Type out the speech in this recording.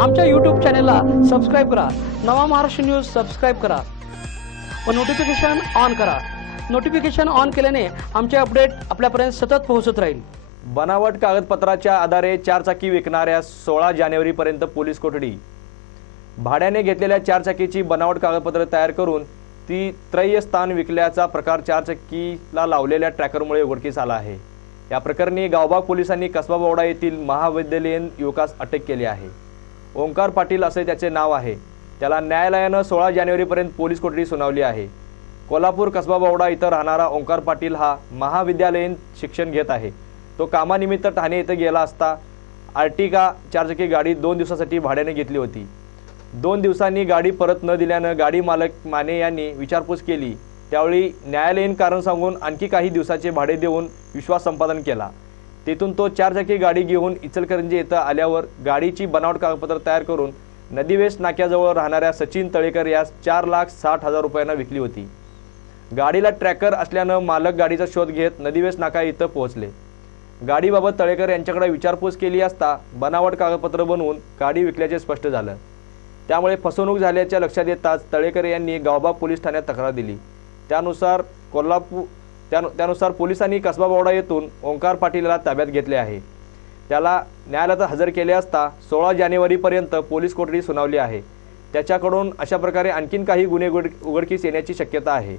आमच्या यूट्यूब चॅनेलला सबस्क्राईब करा. नवा महाराष्ट्र न्यूज सबस्क्राईब करा. व नोटिफिकेशन ऑन करा. नोटिफिकेशन ऑन केल्याने आमचे अपडेट आपल्यापर्यंत सतत पोहोचत राहील. बनावट कागदपत्राच्या आधारे चारचाकी विकणाऱ्या सोळा जानेवारीपर्यंत पोलीस कोठडी. भाड्याने घेतलेल्या चारचाकीची बनावट कागदपत्र तयार करून ती त्रयस्थान विकल्याचा प्रकार चारचाकीला लावलेल्या ट्रॅकरमुळे उघडकीस आला आहे. या प्रकरणी गावबाग पोलिसांनी कसबा बोवडा येथील महाविद्यालयीन युवकास अटक केली आहे. ओंकार पाटील असे त्याचे नाव आहे. त्याला न्यायालयानं सोळा जानेवारीपर्यंत पोलीस कोठडी सुनावली आहे. कोल्हापूर कसबा बवडा इथं राहणारा ओंकार पाटील हा महाविद्यालयीन शिक्षण घेत आहे. तो कामानिमित्त ठाणे इथं गेला असता आर्टिका चारचाकी गाडी दोन दिवसासाठी भाड्याने घेतली होती. दोन दिवसांनी गाडी परत न दिल्यानं गाडी मालक माने यांनी विचारपूस केली. त्यावेळी न्यायालयीन कारण सांगून आणखी काही दिवसाचे भाडे देऊन विश्वास संपादन केला. तेथून तो चारचाकी गाडी घेऊन इचलकरंजी येथे आल्यावर गाडीची बनावट कागदपत्र तयार करून नदीवेस नाक्याजवळ राहणाऱ्या सचिन तळेकर यास चार लाख साठ हजार रुपयांना विकली होती. गाडीला ट्रॅकर असल्यानं मालक गाडीचा शोध घेत नदीवेस नाका इथं पोहोचले. गाडीबाबत तळेकर यांच्याकडे विचारपूस केली असता बनावट कागदपत्र बनवून गाडी विकल्याचे स्पष्ट झालं. त्यामुळे फसवणूक झाल्याच्या लक्षात येताच तळेकर यांनी गावबाग पोलीस ठाण्यात तक्रार दिली. त्यानुसार कोल्हापूर त्यानु त्यानुसार पोलिसांनी कसबा बोर्डा येथून ओंकार पाटीलला ताब्यात घेतले आहे. त्याला न्यायालयात हजर केले असता सोळा जानेवारीपर्यंत पोलीस कोठडी सुनावली आहे. त्याच्याकडून अशा प्रकारे आणखीन काही गुन्हे उघड उघडकीस येण्याची शक्यता आहे.